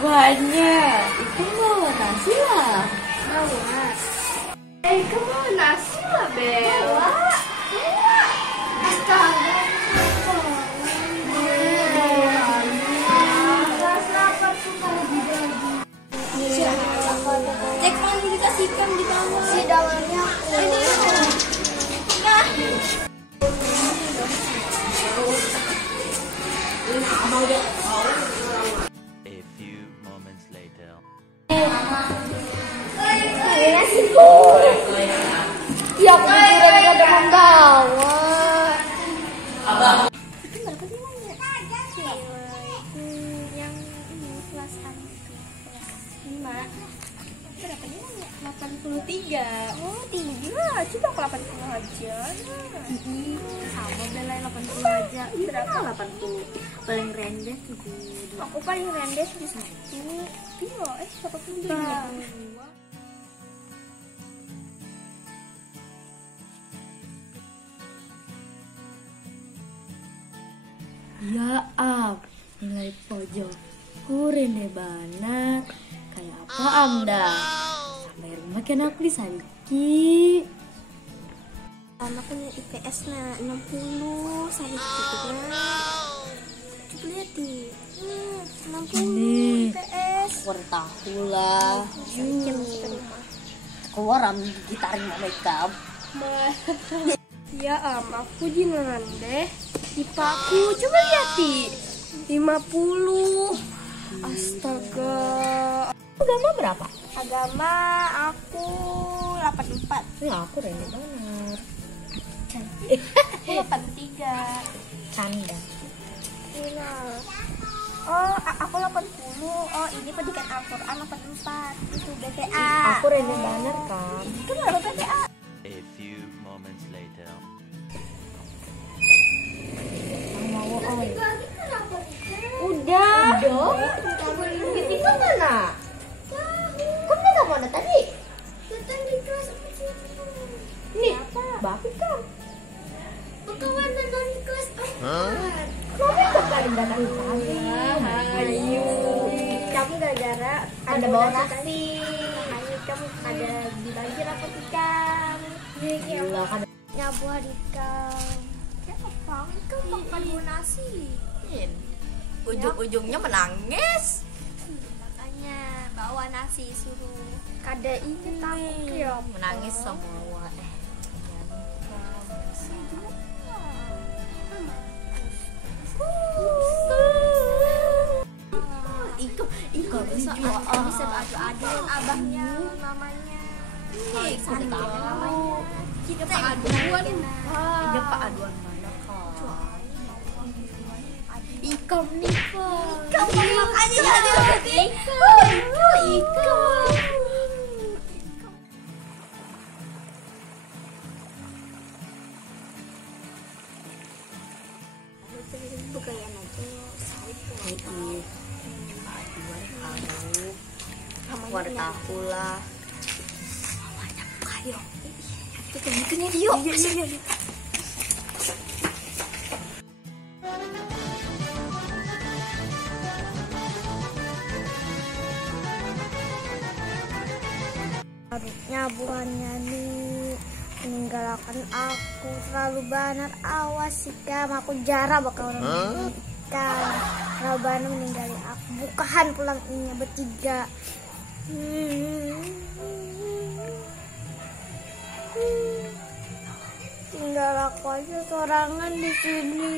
banyak. Itu mau nasi lah. Itu mau nasi lah, Bella. Astaga. Cek kan dikasihkan di bawah. Si dalamnya A few moments later. ya kuburan gak ada membawa. Itu berapa nilainya? Yang ini kelas kelas 5. Berapa nilainya? 83. Oh, tinggi lah. Coba aku 80 aja. Sama Bella 80 aja. Berapa 80? Paling rendah 72. Aku paling rendah 71. Iya, 82. Ya nilai pojok kurene banget. Kayak apa amda? Sampai rumah kan aku disadiki. Sama kan IPS na 60 sedikitnya. Coba lihat di 60 IPS. Aku tahu lah. Keluaran gitarin mereka. Ya aku jinan deh. Ipaku coba lihat di 50. Astaga. Agama berapa? Agama aku 84. Ya aku rendah banget. Aku 83. Canda. Iya. Oh, aku 80. Oh, ini pendidikan Al-Qur'an 84. Itu BPA. Aku rendah banget kan. Kenapa BPA? A few moments later. Udah. Itu mana? Kamu udah mau ada tadi? Datang di kelas Nih, bapak kan. Bakawan nonton di kelas 4. Kenapa kalian datang tadi? Ayo. Kamu gara-gara Ada bawa nasi. Ayo kamu ada dibanjir apa ikan? Gila kan. Nyabuan ikan. Ya apa? Ikan makan bawa nasi. Ujung-ujungnya menangis. Makanya bawa nasi suruh. Kada ini takut ya. Menangis semua. Iko bisa adu-aduan abahnya, mamanya. Kita aduan. Iya Pak aduan mana kak? Ikam nih kak. Makanya jadi ikam. Bukayan aja. Aduan kamu. Kamu ada tahu lah. Ayo. Kita bikinnya dia. Iya. Nyabuannya nih meninggalkan aku terlalu banyak. Awas sih Kam, aku jarang bakal orang meninggalkan. Terlalu banyak meninggalkan aku. Bukahan pulang ini bertiga. Tinggal aku aja sorangan di sini.